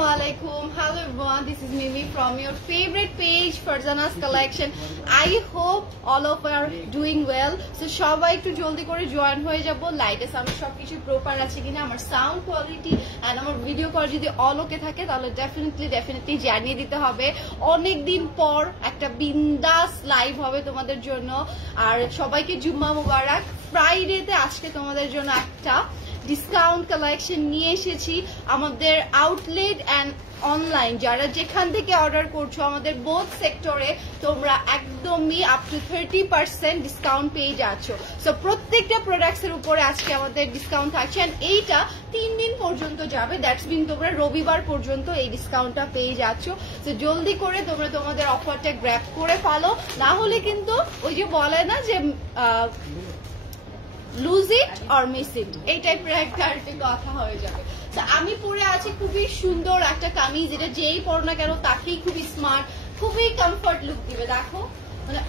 Assalamualaikum. Hello everyone, this is Mimi from your favorite page Farzana's collection. I hope all of you are doing well. So সবাই একটু জলদি করে join হয়ে যাব। লাইটে sound সবকিছু প্রপার আছে কিনা, আমার সাউন্ড কোয়ালিটি এন্ড আমার ভিডিও কল যদি অল ওকে থাকে তাহলে ডেফিনেটলি জানিয়ে দিতে হবে। অনেক দিন পর একটা বিন্দাস লাইভ হবে তোমাদের জন্য। আর সবাইকে জুম্মা মুবারক। ফ্রাইডেতে আজকে তোমাদের জন্য একটা ডিসকাউন্ট কালেকশন নিয়ে এসেছি। আমাদের আউটলেট এন্ড অনলাইন যারা যেখান থেকে অর্ডার করছো আমাদের বোথ সেক্টরে তোমরা একদমই আপ টু 30% ডিসকাউন্ট পেয়ে যাচ্ছ। সো প্রত্যেকটা প্রোডাক্টস এর উপরে আজকে আমাদের ডিসকাউন্ট থাকছে এন্ড এইটা 3 দিন পর্যন্ত যাবে। দ্যাটস মিন তোমরা রবিবার পর্যন্ত এই ডিসকাউন্টটা পেয়ে যাচ্ছ। সো জলদি করে তোমরা তোমাদের অফারটা গ্র্যাব করে ফেলো, না হলে কিন্তু ওই যে বলে না যে lose it or miss it, এই টাইপের একটা কথা হয়ে যাবে। তো আমি পরে আছি খুবই সুন্দর একটা কামিজ, যেটা যেই পরো না কেন তাকেই খুবই স্মার্ট, খুবই কমফর্ট লুক দিবে। দেখো মানে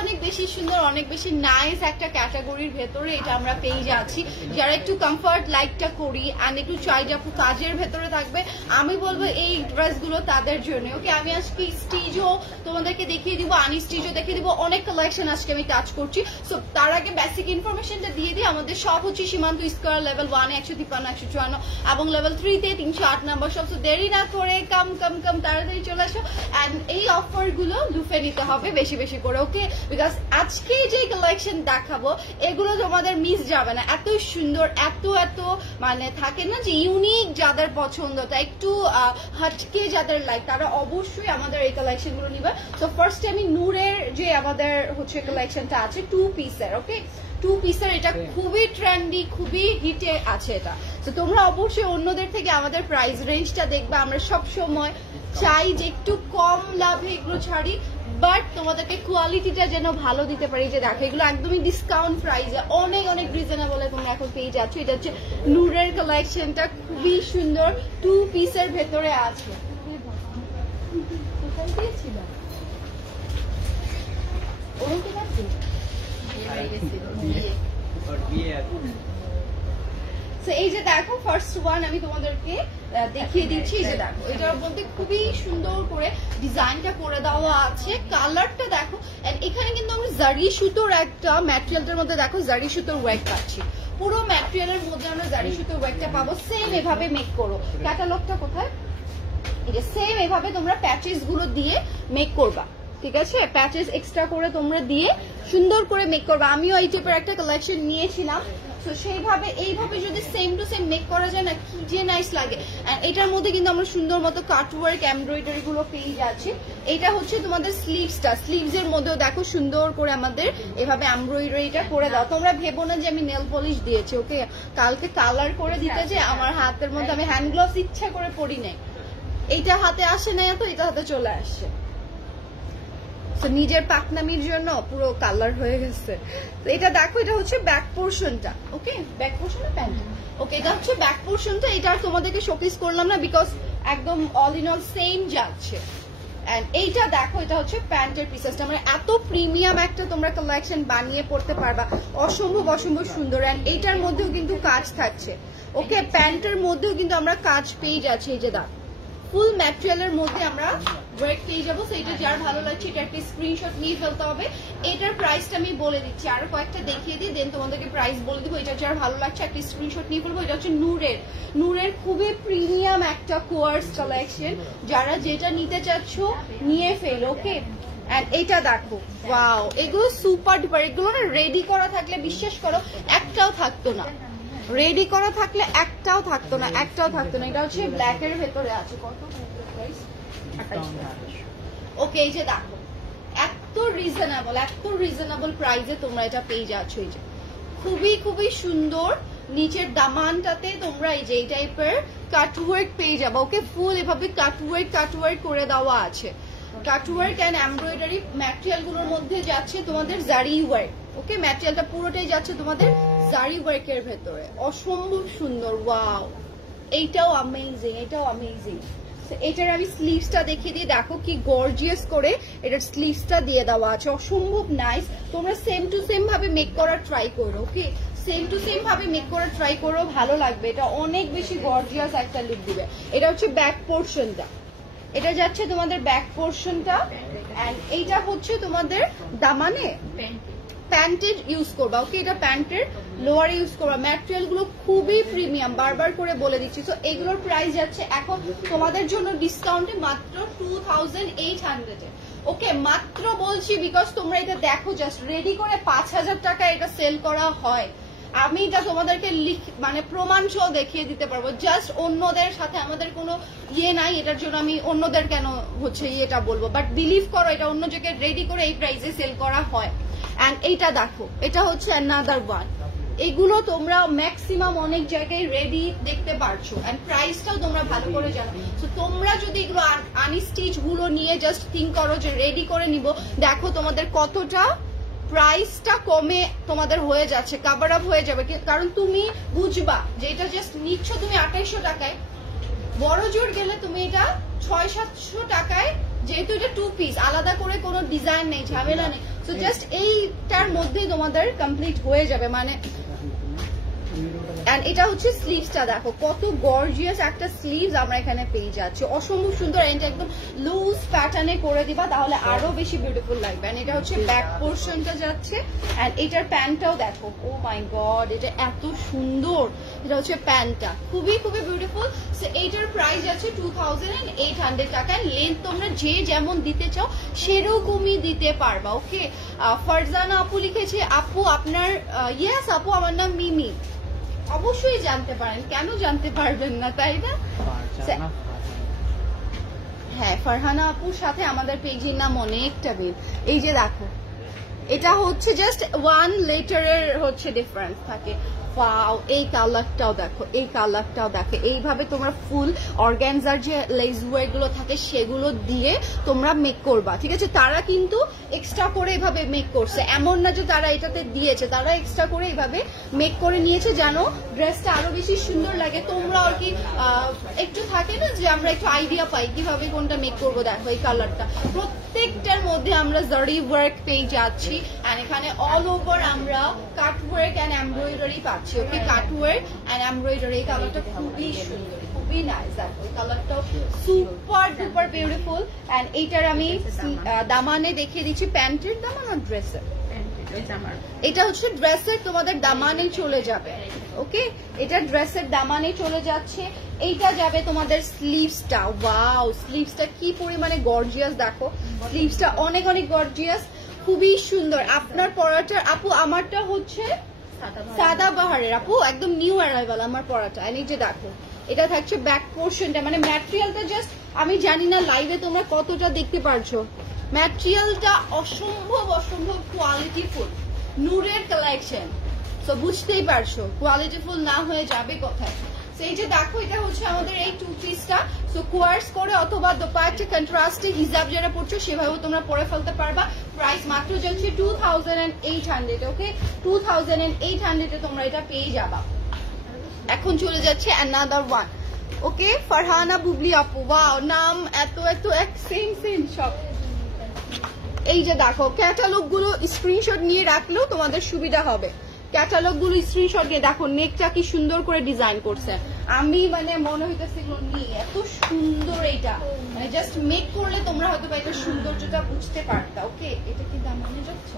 অনেক বেশি সুন্দর, অনেক বেশি নাইস একটা ক্যাটাগরির ভেতরে এটা আমরা পেয়ে যাচ্ছি। যারা একটু কমফর্ট লাইকটা করি আর একটু চাই যে কাজের ভেতরে থাকবে, আমি বলবো এই ড্রেসগুলো তাদের জন্য। ওকে, আমি আজকে স্টিচও তোমাদেরকে দেখিয়ে দিব, আনস্টিচও দেখিয়ে দিব, অনেক কালেকশন আজকে আমি টাচ করছি। সো তার আগে বেসিক ইনফরমেশনটা দিয়ে দিই। আমাদের সব হচ্ছে সীমান্ত স্কয়ার লেভেল 1 153 154 এবং লেভেল 3 তে 308 নাম্বার সব। দেরি না করে কাম তাড়াতাড়ি চলে আসো এন্ড এই অফার গুলো লুফে নিতে হবে বেশি করে। ওকে, বিকজ আজকে যে কালেকশন দেখাবো এগুলো তোমাদের মিস যাবে না। এত সুন্দর, এত মানে থাকে না যে ইউনিক, যাদের পছন্দ তা একটু হাটকে যাদের লাইক তারা অবশ্যই আমাদের এই কালেকশন গুলো নিবে। তো ফার্স্ট আমি নূরের যে আমাদের হচ্ছে কালেকশনটা আছে 2 পিসের। ওকে, 2 পিসের এটা খুবই ট্রেন্ডি, খুবই হিটে আছে এটা। তো তোমরা অবশ্যই অন্যদের থেকে আমাদের প্রাইস রেঞ্জটা দেখবে। আমরা সব সময় চাই যে একটু কম লাভে এগুলো ছাড়ি, বাট তোমাদেরকে কোয়ালিটিটা যেন ভালো দিতে পারি। যে দেখো এগুলো একদমই ডিসকাউন্ট প্রাইসে অনেক রিজনেবল তোমরা এখন পেয়ে যাচ্ছ। এটা হচ্ছে নূরের কালেকশনটা, খুবই সুন্দর 2 পিসের ভেতরে আছে। এই যে দেখো ফার্স্ট ওয়ান আমি তোমাদেরকে দেখিয়ে দিচ্ছি। এই যে দেখো এটার মধ্যে খুবই সুন্দর করে ডিজাইনটা করে দেওয়া আছে। কালারটা দেখো, এখানে কিন্তু আমরা জারি সুতোর একটা ম্যাটেরিয়ালটার মধ্যে দেখো জারি সুতোর ওয়ার্ক পাচ্ছি। পুরো ম্যাটেরিয়ালের মধ্যে আমরা জারি সুতোর ওয়ার্কটা পাবো। সেম এভাবে মেক করো। ক্যাটালগটা কোথায়? এটা সেম এভাবে তোমরা প্যাচেস গুলো দিয়ে মেক করবা, ঠিক আছে? প্যাচেস এক্সট্রা করে তোমরা দিয়ে সুন্দর করে মেক করবা। আমিও এই টাইপের একটা কালেকশন নিয়েছিলাম। তো সেইভাবে এইভাবে যদি সেম টু সেম মেক করা যায় না, কি যে নাইস লাগে। এটার মধ্যে কিন্তু আমরা সুন্দর মতো কাটওয়ার্ক এমব্রয়ডারি গুলো পেয়ে যাচ্ছি। এটা হচ্ছে তোমাদের স্লিভসটা, স্লিভস এর মধ্যেও দেখো সুন্দর করে আমাদের এভাবে এমব্রয়ডারিটা করে দাও। তোমরা ভেবো না যে আমি নেল পলিশ দিয়েছি। ওকে, কালকে কালার করে দিতে যে আমার হাতের মধ্যে আমি হ্যান্ড গ্লাভস ইচ্ছা করে পরি নাই, এইটা হাতে আসে না, তো এটা হাতে চলে আসছে। নিজের পাকনামির জন্য পুরো কালার হয়ে গেছে। তো এটা দেখো, এটা হচ্ছে ব্যাক পোর্শনটা। ওকে, ব্যাক পোর্শন প্যান্ট। ওকে, এটা হচ্ছে ব্যাক পোর্শনটা। এটা আর তোমাদেরকে শোকেস করলাম না বিকজ একদম অল ইন অল সেম যাচ্ছে। এন্ড এইটা দেখো, এটা হচ্ছে প্যান্টের পিসেসটা। মানে এত প্রিমিয়াম একটা তোমরা কালেকশন বানিয়ে পড়তে পারবা, অসম্ভব সুন্দর। এন্ড এইটার মধ্যেও কিন্তু কাজ থাকছে। ওকে, প্যান্টের মধ্যেও কিন্তু আমরা কাজ পেয়ে যাচ্ছি। এই যে দেখো ফুল ম্যাটেরিয়ালের মধ্যে আমরা ওয়ার্ক পেয়ে যাবো। সেইটা যার ভালো লাগছে এটা একটা স্ক্রিনশট নিয়ে ফেলতে হবে। এটার প্রাইসটা আমি বলে দিচ্ছি, আরো কয়েকটা দেখিয়ে দিই, দেন তোমাদেরকে প্রাইস বলে দিব। এটা যার ভালো লাগছে একটা স্ক্রিনশট নিয়ে ফেলবো। এটা হচ্ছে নূরের খুবই প্রিমিয়াম একটা কোয়ার্স কালেকশন। যারা যেটা নিতে চাচ্ছ নিয়ে ফেল। ওকে, এন্ড এটা দেখো, ওয়াও, এগুলো সুপার ডুপার। এগুলো না রেডি করা থাকলে বিশ্বাস করো একটাও থাকতো না, রেডি করা থাকলে একটাও থাকতো না। এটা হচ্ছে ব্ল্যাক এর ভেতরে আছে। কত প্রাইস? 28। ওকে, এই যে দেখো এত রিজনেবল প্রাইসে তোমরা এটা পেয়ে যাচ্ছ। এই যে খুবই সুন্দর। নিচের দামানটাতে তোমরা এই যে এই টাইপের কাটওয়ার্ক পেয়ে যাবে। ওকে, ফুল এভাবে কাটওয়ার্ক করে দেওয়া আছে। কাটওয়ার্ক এন্ড এমব্রয়ডারি ম্যাটেরিয়াল গুলোর মধ্যে যাচ্ছে তোমাদের জারি ওয়ার্ক। ওকে, ম্যাটেরিয়ালটা পুরোটাই যাচ্ছে তোমাদের জারি ওয়ার্কের ভেতরে, অসম্ভব সুন্দর। ওয়াও, এইটাও অ্যামেজিং। এটার আমি স্লিভসটা দেখিয়ে দিই। দেখো কি গর্জিয়াস করে এটার স্লিভসটা দিয়ে দেওয়া আছে, অসম্ভব নাইস। তোমরা সেম টু সেম ভাবে মেক করার ট্রাই করো। ওকে, সেম টু সেম ভাবে মেক করে ট্রাই করো, ভালো লাগবে। এটা অনেক বেশি গর্জিয়াস একটা লুক দিবে। এটা হচ্ছে ব্যাক পোর্শনটা, এটা যাচ্ছে তোমাদের ব্যাক পোর্শনটা। এন্ড এইটা হচ্ছে তোমাদের দামানে প্যান্টের ইউজ করবা, ওকে? এটা প্যান্টের লোয়ার ইউজ করবা। ম্যাটেরিয়াল গুলো খুবই প্রিমিয়াম, বারবার করে বলে দিচ্ছি। তো এগুলোর প্রাইস যাচ্ছে এখন তোমাদের জন্য ডিসকাউন্টে মাত্র 2800 এ, ওকে? মাত্র বলছি বিকজ তোমরা এটা দেখো, জাস্ট রেডি করে 5000 টাকা এটা সেল করা হয়। আমি এটা তোমাদেরকে মানে প্রমাণ সহ দেখিয়ে দিতে পারবো। জাস্ট অন্যদের সাথে আমাদের কোনো ইয়ে নাই, এটার জন্য আমি অন্যদের কেন হচ্ছে এটা বলবো, বাট বিলিভ করো এটা অন্য জায়গায় রেডি করে এই প্রাইসে সেল করা হয়। এন্ড এইটা দেখো, এটা হচ্ছে অ্যানাদার ওয়ান। এগুলো তোমরা ম্যাক্সিমাম অনেক জায়গায় রেডি দেখতে পারছো, এন্ড প্রাইসটাও তোমরা ভালো করে জানো। তো তোমরা যদি এগুলো আনস্টিচ গুলো নিয়ে জাস্ট থিঙ্ক করো যে রেডি করে নিব, দেখো তোমাদের কতটা প্রাইসটা কমে তোমাদের হয়ে যাচ্ছে, কভার আপ হয়ে যাবে। কারণ তুমি বুঝবা যে এটা জাস্ট নিচ্ছ তুমি 2800 টাকায়, বড় জোর গেলে তুমি এটা 600-700 টাকায়, যেহেতু এটা 2 পিস, আলাদা করে কোনো ডিজাইন নেই, ঝামেলা নেই। তো জাস্ট এইটার মধ্যেই তোমাদের কমপ্লিট হয়ে যাবে মানে। এন্ড এটা হচ্ছে স্লিভসটা, দেখো কত গর্জিয়াস একটা স্লিভস আমরা এখানে পেয়ে যাচ্ছি, অসম্ভব সুন্দর। এটা একদম লুজ প্যাটার্নে করে দিবা, তাহলে আরো বেশি বিউটিফুল লাগবে। এন্ড এটা হচ্ছে ব্যাক পোর্শনটা যাচ্ছে। এন্ড এটার প্যান্টটাও দেখো, ও মাই গড, এটা এত সুন্দর। এটা হচ্ছে প্যান্টটা, খুবই খুবই বিউটিফুল। সো এইটার প্রাইস যাচ্ছে 2800 টাকা। লেন্থ তোমরা যে যেমন দিতে চাও সেরকমই দিতে পারবা, ওকে? ফারজানা আপু লিখেছে, আপু আপনার ইয়েস আপু, আমার নাম মিমি। অবশ্যই জানতে পারেন, কেন জানতে পারবেন না, তাই না? হ্যাঁ, ফারহানা আপুর সাথে আমাদের পেজের নাম অনেকটা মিল। এই যে দেখো, এটা হচ্ছে জাস্ট 1 লেটারের হচ্ছে ডিফারেন্স থাকে। ওয়াও, এই কালারটাও দেখো, এই কালারটাও দেখো। এইভাবে তোমরা ফুল অর্গানজার যে লেস ওয়ার গুলো থাকে সেগুলো দিয়ে তোমরা মেক করবা, ঠিক আছে? তারা কিন্তু এক্সট্রা করে এভাবে মেক করছে, এমন না যে তারা এটাতে দিয়েছে, তারা এক্সট্রা করে এইভাবে মেক করে নিয়েছে যেন ড্রেসটা আরো বেশি সুন্দর লাগে। তোমরা আর কি একটু থাকে না যে আমরা একটু আইডিয়া পাই কিভাবে কোনটা মেক করবো। দেখো এই কালারটা, প্রত্যেকটার মধ্যে আমরা জারি ওয়ার্ক পেয়ে যাচ্ছি। এন্ড এখানে অল ওভার আমরা কাট ওয়ার্ক এন্ড এমব্রয়ডারি পাচ্ছি, okay? Cut work and embroidery. এই কালারটা খুবই সুন্দর, খুবই নাইস। দেখো এই কালারটাও সুপার ডুপার বিউটিফুল। এন্ড এইটার আমি দামানে দেখিয়ে দিচ্ছি, প্যান্টের দামান আর ড্রেসের। এটা হচ্ছে ড্রেসের তোমাদের দামানে চলে যাবে, ওকে? এটা ড্রেসের দামানে চলে যাচ্ছে। এইটা যাবে তোমাদের স্লিভসটা। ওয়াও, স্লিভসটা কি পরিমাণে গর্জিয়াস, দেখো স্লিভসটা অনেক অনেক গর্জিয়াস, খুবই সুন্দর। আপনার পরাটা আপু, আমারটা হচ্ছে সাদা বাহারের আপু, একদম নিউ অ্যারাইভাল আমার পরাটা। এই যে দেখো, এটা থাকছে ব্যাক পোর্শনটা, মানে ম্যাটেরিয়ালটা জাস্ট আমি জানি না লাইভে তোমরা কতটা দেখতে পারছো। ম্যাটেরিয়ালটা অসম্ভব অসম্ভব কোয়ালিটিফুল, নূরের কালেকশন। তো বুঝতেই পারছো কোয়ালিটিফুল না হয়ে যাবে কোথায়। এই যে দেখো, এটা হচ্ছে আমাদের এই 2 পিসটা। সো কোয়ার্স করে অথবা দোপাট্টা কন্ট্রাস্টে হিজাব যারা পড়ছো সেভাবেও তোমরা পরে ফেলতে পারবা। প্রাইস মাত্র যাচ্ছে 2800, ওকে? 2800 এ তোমরা এটা পেয়ে যাবা। এখন চলে যাচ্ছে অ্যানাদার ওয়ান, ওকে? ফারহানা বুবলি আপু, ওয়াও, নাম এত এত এক সেম সেম সব। এই যে দেখো, ক্যাটালগ গুলো স্ক্রিনশট নিয়ে রাখলেও তোমাদের সুবিধা হবে। ক্যাটালগ গুলো স্ক্রিনশট নিয়ে দেখো, নেকটা কি সুন্দর করে ডিজাইন করছে। আমি মানে মনে হইতেছে এত সুন্দর, এইটা মানে জাস্ট মেক করলে তোমরা হয়তো এটা সৌন্দর্যটা বুঝতে পারতা, ওকে? এটা কি দাম মনে যাচ্ছে?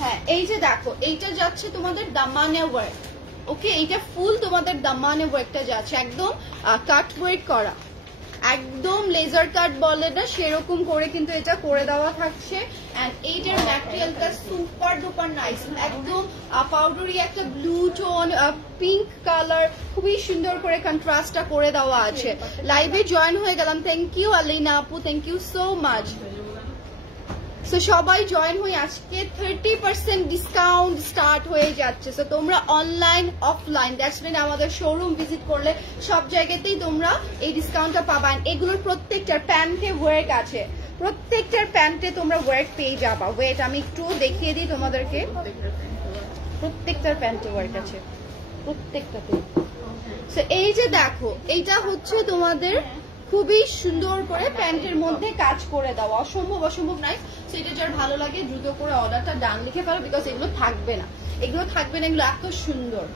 হ্যাঁ, এই যে দেখো, এইটা যাচ্ছে তোমাদের দামানে ওয়ার্ক, ওকে? এইটা ফুল তোমাদের দামানে ওয়ার্কটা যাচ্ছে, একদম কাট ওয়ার্ক করা, একদম লেজার কাট বলে না সেরকম করে কিন্তু এটা করে দেওয়া থাকছে। এন্ড এইটার ম্যাটেরিয়ালটা সুপার ডুপার নাইস, একদম পাউডারি একটা ব্লু টোন, পিঙ্ক কালার, খুবই সুন্দর করে কন্ট্রাস্টটা করে দেওয়া আছে। লাইভে জয়েন হয়ে গেলাম, থ্যাংক ইউ আলিনা আপু, thank you so much. So সবাই জয়েন হয়ে, আজকে 30% ডিসকাউন্ট স্টার্ট হয়ে যাচ্ছে। সো তোমরা অনলাইন অফলাইন দ্যাটস মিন আমাদের শোরুম ভিজিট করলে সব জায়গাতেই তোমরা এই ডিসকাউন্টটা পাবা। এগুলোর প্রত্যেকটার প্যান্টে ওয়ার্ক আছে, প্রত্যেকটার প্যান্টে তোমরা ওয়ার্ক পেয়ে যাবা। ওয়েট আমি একটু দেখিয়ে দিই তোমাদেরকে, প্রত্যেকটার প্যান্টে ওয়ার্ক আছে, প্রত্যেকটাতে। সো এই যে দেখো, এইটা হচ্ছে তোমাদের খুবই সুন্দর করে প্যান্টের মধ্যে কাজ করে দাও, অসম্ভব অসম্ভব নাইস। সেটা যার ভালো লাগে দ্রুত করে অর্ডারটা ডান লিখে ফেলো, বিকজ এগুলো থাকবে না, এগুলো এত সুন্দর।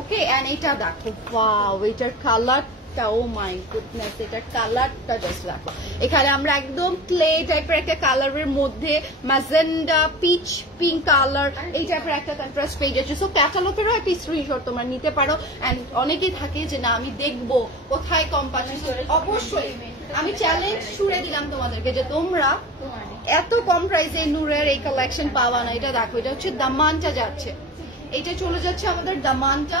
ওকে, এন্ড এটা দেখো, ওয়াও, এটার কালারটা, ও মাই গুডনেস, এটার কালারটা জাস্ট দেখো। এখানে আমরা একদম ক্লে টাইপের একটা কালারের মধ্যে ম্যাজেন্ডা, পিচ পিঙ্ক কালার, এই টাইপের একটা কন্ট্রাস্ট পেয়ে যাচ্ছে। সো ক্যাটালগেরও একটা স্ক্রিনশট তোমরা নিতে পারো। এন্ড অনেকেই থাকে যে না আমি দেখবো কোথায় কম পাচ্ছি, অবশ্যই আমি চ্যালেঞ্জ ছুড়ে দিলাম তোমাদেরকে যে তোমরা এত কম প্রাইসে নূরের এই কালেকশন পাওয়া না। এটা দেখো, এটা হচ্ছে দামানটা যাচ্ছে, এটা চলে যাচ্ছে আমাদের দামানটা।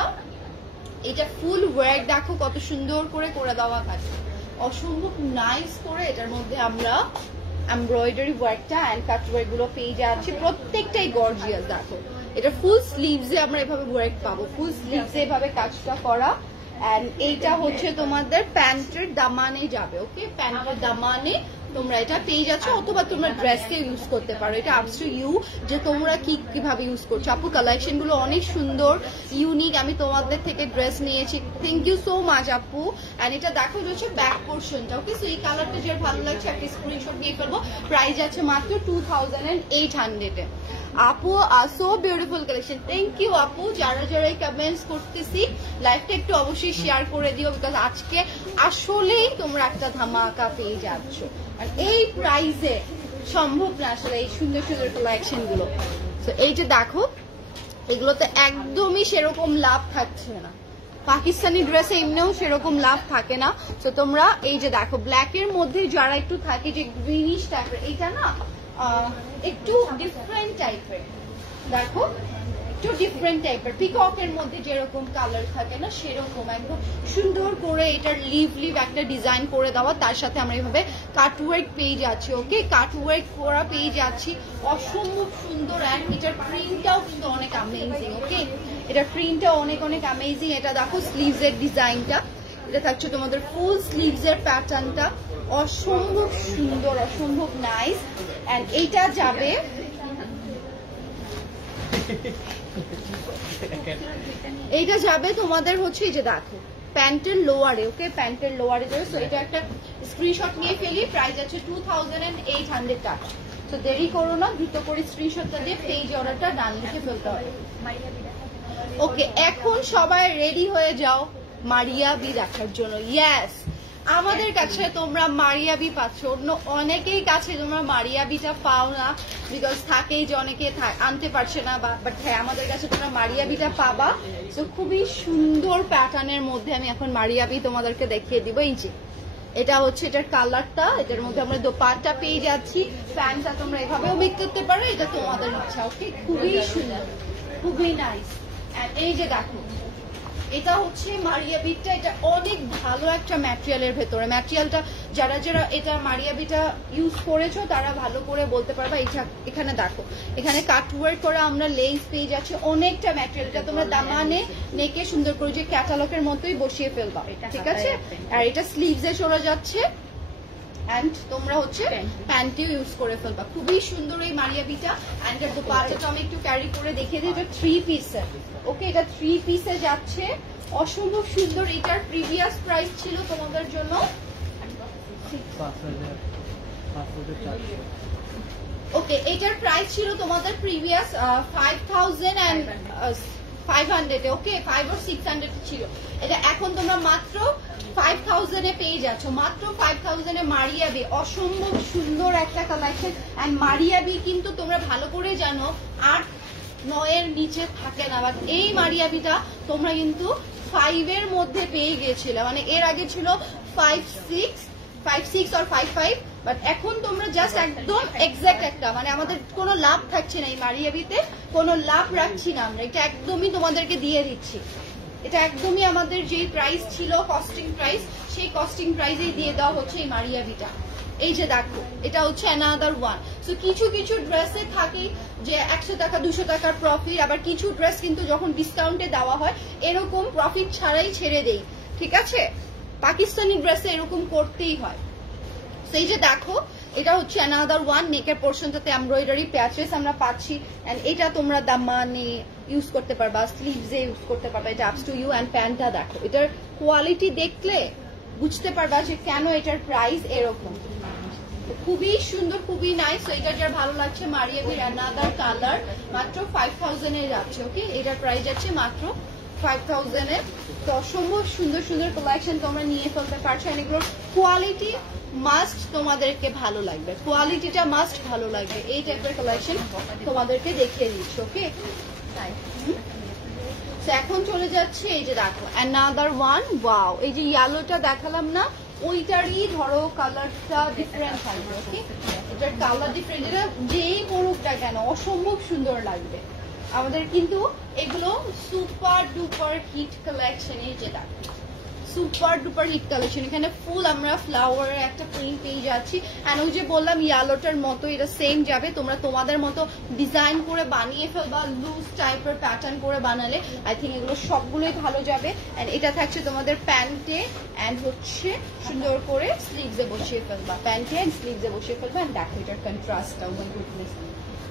এটা ফুল ওয়ার্ক দেখো কত সুন্দর করে করে দেওয়া কাজ, অসম্ভব নাইস করে। এটার মধ্যে আমরা এমব্রয়ডারি ওয়ার্কটা এন্ড কাট ওয়ার্ক গুলো পেয়ে যাচ্ছি, প্রত্যেকটাই গর্জিয়াস। দেখো এটা ফুল স্লিভসে আমরা এভাবে ওয়ার্ক পাবো, ফুল স্লিভসে এভাবে কাজটা করা। এন্ড এইটা হচ্ছে তোমাদের প্যান্টের দামানে যাবে। ওকে, প্যান্টের দামানে তোমরা এটা পেয়ে যাচ্ছ, অথবা তোমরা ড্রেসকে ইউজ করতে পারো। এটা আপস টু ইউ যে তোমরা কিভাবে ইউজ করছো। আপু কালেকশন গুলো অনেক সুন্দর, ইউনিক। আমি তোমাদের থেকে ড্রেস নিয়েছি, থ্যাংক ইউ সো মাচ আপু। এন্ড এটা দেখো হচ্ছে ব্যাক পোর্শনটা। ওকে, সো এই কালারটা যার ভালো লাগছে একটা স্ক্রিনশট নিয়ে ফেলবো। প্রাইস আছে মাত্র 2800 এ। আপু so beautiful collection, thank you আপু। যারা যারা কমেন্টস করতেছি, লাইভটা একটু অবশ্যই শেয়ার করে দিও, বিকজ আজকে আসলেই তোমরা একটা ধামাকা পেয়ে যাচ্ছ। আর এই প্রাইসে সম্ভব না আসলে এই সুন্দর সুন্দর কালেকশন গুলো। তো এই যে দেখো, এগুলোতে একদমই সেরকম লাভ থাকছে না, পাকিস্তানি ড্রেসে এমনিও সেরকম লাভ থাকে না। তো তোমরা এই যে দেখো, ব্ল্যাক এর মধ্যে যারা একটু থাকে যে গ্রিনিশ টাইপের, এইটা না একটু ডিফারেন্ট টাইপের, দেখো একটু ডিফারেন্ট টাইপের, পিককের মধ্যে যেরকম কালার থাকে না সেরকম একদম সুন্দর করে এটার লিভ একটা ডিজাইন করে দেওয়া। তার সাথে আমরা এইভাবে কাটওয়ার্ক পেয়ে যাচ্ছি। ওকে, কাটওয়ার্ক করা পেয়ে যাচ্ছি, অসম্ভব সুন্দর। অ্যান্ড এটার প্রিন্টটাও কিন্তু অনেক অ্যামেজিং। ওকে, এটার প্রিন্টটাও অনেক অনেক অ্যামেজিং। এটা দেখো স্লিভস এর ডিজাইনটা, এটা থাকছে তোমাদের ফুল স্লিভস এর প্যাটার্নটা, অসম্ভব সুন্দর, অসম্ভব নাইস। এন্ড এইটা যাবে তোমাদের হচ্ছে এই যে দেখো প্যান্টের লোয়ারে। ওকে, প্যান্টের লোয়ারে যাবে। সো এটা একটা স্ক্রিনশট নিয়ে ফেলি, প্রাইস আছে 2800 টাকা। তো দেরি করো না, দ্রুত করে স্ক্রিনশটটা দিয়ে পেজ অর্ডারটা ডান লিখে ফেলতে হবে। ওকে, এখন সবাই রেডি হয়ে যাও মারিয়াবি দেখার জন্য। ইয়েস, আমাদের কাছে তোমরা মারিয়াবি পাচ্ছ, অন্য অনেকেই কাছে তোমরা মারিয়াবিটা পাও না, বিকজ থাকেই যে অনেকে আনতে পারছে না। বাট হ্যাঁ, আমাদের কাছে তোমরা মারিয়াবিটা পাবা। তো খুবই সুন্দর প্যাটার্নের মধ্যে আমি এখন মারিয়াবি তোমাদেরকে দেখিয়ে দিব। এই যে এটা হচ্ছে এটার কালারটা, এটার মধ্যে আমরা দোপাট্টা পেয়ে যাচ্ছি, প্যান্টটা তোমরা এভাবেও মেক করতে পারো, এটা তোমাদের ইচ্ছা। ওকে, খুবই সুন্দর, খুবই নাইস। এই যে দেখো, এটা হচ্ছে মারিয়াবিটা, এটা অনেক ভালো একটা ম্যাটেরিয়ালের ভেতরে। ম্যাটেরিয়ালটা যারা যারা এটা মারিয়াবিটা ইউজ করেছো তারা ভালো করে বলতে পারবা। এখানে দেখো, এখানে কাটওয়ার্ক করা আমরা লেস পেয়ে যাচ্ছি, অনেকটা ম্যাটেরিয়ালটা তোমরা দামানে নেকে সুন্দর করে যে ক্যাটালগের মতোই বসিয়ে ফেলবা, ঠিক আছে। আর এটা স্লিভসে চলে যাচ্ছে, এন্ড তোমরা হচ্ছে প্যান্টেও ইউজ করে ফেলবা। খুবই সুন্দর এই মারিয়াবিটা। এন্ড এর দোপাট্টাটা আমি একটু ক্যারি করে দেখিয়ে দিই, এটা 3 পিসের। ওকে, এটা 3 পিসে যাচ্ছে, অসম্ভব সুন্দর। এটার প্রিভিয়াস প্রাইস ছিল তোমাদের জন্য ওকে, এটার প্রাইস ছিল তোমাদের প্রিভিয়াস 5500। ওকে, 5 or 600 ছিল এটা, এখন তোমরা মাত্র 5000 এ পেয়ে যাচ্ছ, মাত্র 5000 এ মারিয়াবি। অসম্ভব সুন্দর একটা কালেকশন। এন্ড মারিয়াবি কিন্তু তোমরা ভালো করে জানো 8-9 এর নিচে থাকে না, বাট এই মারিয়াবিটা তোমরা কিন্তু 5 এর মধ্যে পেয়ে গেছিলে। মানে এর আগে ছিল 5-6 or 5-5, বাট এখন তোমরা জাস্ট একদম এক্সাক্ট একটা, মানে আমাদের কোনো লাভ থাকছে না এই মারিয়াবিতে, কোনো লাভ রাখছি না আমরা, এটা একদমই তোমাদেরকে দিয়ে দিচ্ছি। এটা একদমই আমাদের যে প্রাইস ছিল কস্টিং প্রাইস, সেই কস্টিং প্রাইসেই দিয়ে দেওয়া হচ্ছে এই মারিয়াবিটা। এই যে দেখো, এটা হচ্ছে অ্যানাদার ওয়ান। সো কিছু কিছু ড্রেসে থাকে যে 100 টাকা 200 টাকার প্রফিট, আবার কিছু ড্রেস কিন্তু যখন ডিসকাউন্টে দেওয়া হয় এরকম প্রফিট ছাড়াই ছেড়ে দেই, ঠিক আছে। পাকিস্তানি ড্রেসে এরকম করতেই হয়। সেই যে দেখো, এটা হচ্ছে অ্যানাদার ওয়ান। নেকের পোর্শনটাতে এমব্রয়ডারি প্যাচেস আমরা পাচ্ছি, এন্ড এটা তোমরা দামানে ইউজ করতে পারবা, স্লিভসে ইউজ করতে পারবা, এটা আপস টু ইউ। এন্ড প্যান্টটা দেখো, এটার কোয়ালিটি দেখলে বুঝতে পারবা যে কেন এটার প্রাইস এরকম। খুবই সুন্দর, খুবই নাইস। তো এটা যার ভালো লাগছে মারিয়া বির অ্যানাদার কালার মাত্র 5000 এ যাচ্ছে। ওকে, এটার প্রাইস যাচ্ছে মাত্র 5000 এ। তো অসম্ভব সুন্দর সুন্দর কালেকশন তোমরা নিয়ে ফেলতে পারছো। এগুলোর কোয়ালিটি মাস্ট তোমাদেরকে ভালো লাগবে, কোয়ালিটিটা মাস্ট ভালো লাগবে। এই টাইপের কালেকশন তোমাদেরকে দেখিয়ে দিচ্ছি। ওকে, তাই এখন চলে যাচ্ছে এই যে দেখো অ্যানাদার ওয়ান। ওয়াও, এই যে ইয়েলোটা দেখালাম না, ওইটারই ধরো কালারটা ডিফারেন্ট থাকবে। ওকে, এটার কালার ডিফারেন্ট, এটা যেই পড়ুকটা কেন অসম্ভব সুন্দর লাগবে। আমাদের কিন্তু এগুলো সুপার ডুপার হিট কালেকশন। এই যেটা সুপার ডুপার হিট কালেকশন, এখানে ফুল আমরা ফ্লাওয়ারের একটা প্রিন্ট পেয়ে যাচ্ছি। এন্ড ওই যে বললাম ইয়েলোটার মতো এটা সেম যাবে, তোমরা তোমাদের মতো ডিজাইন করে বানিয়ে ফেলবা, লুজ টাইপের প্যাটার্ন করে বানালে আই থিঙ্ক এগুলো সবগুলোই ভালো যাবে। এন্ড এটা থাকছে তোমাদের প্যান্টে এন্ড হচ্ছে সুন্দর করে স্লিভসে বসিয়ে ফেলবা, প্যান্টে এন্ড স্লিভসে বসিয়ে ফেলবা। এন্ড দেখো এটার কন্ট্রাস্টটা, ও মাই গুডনেস,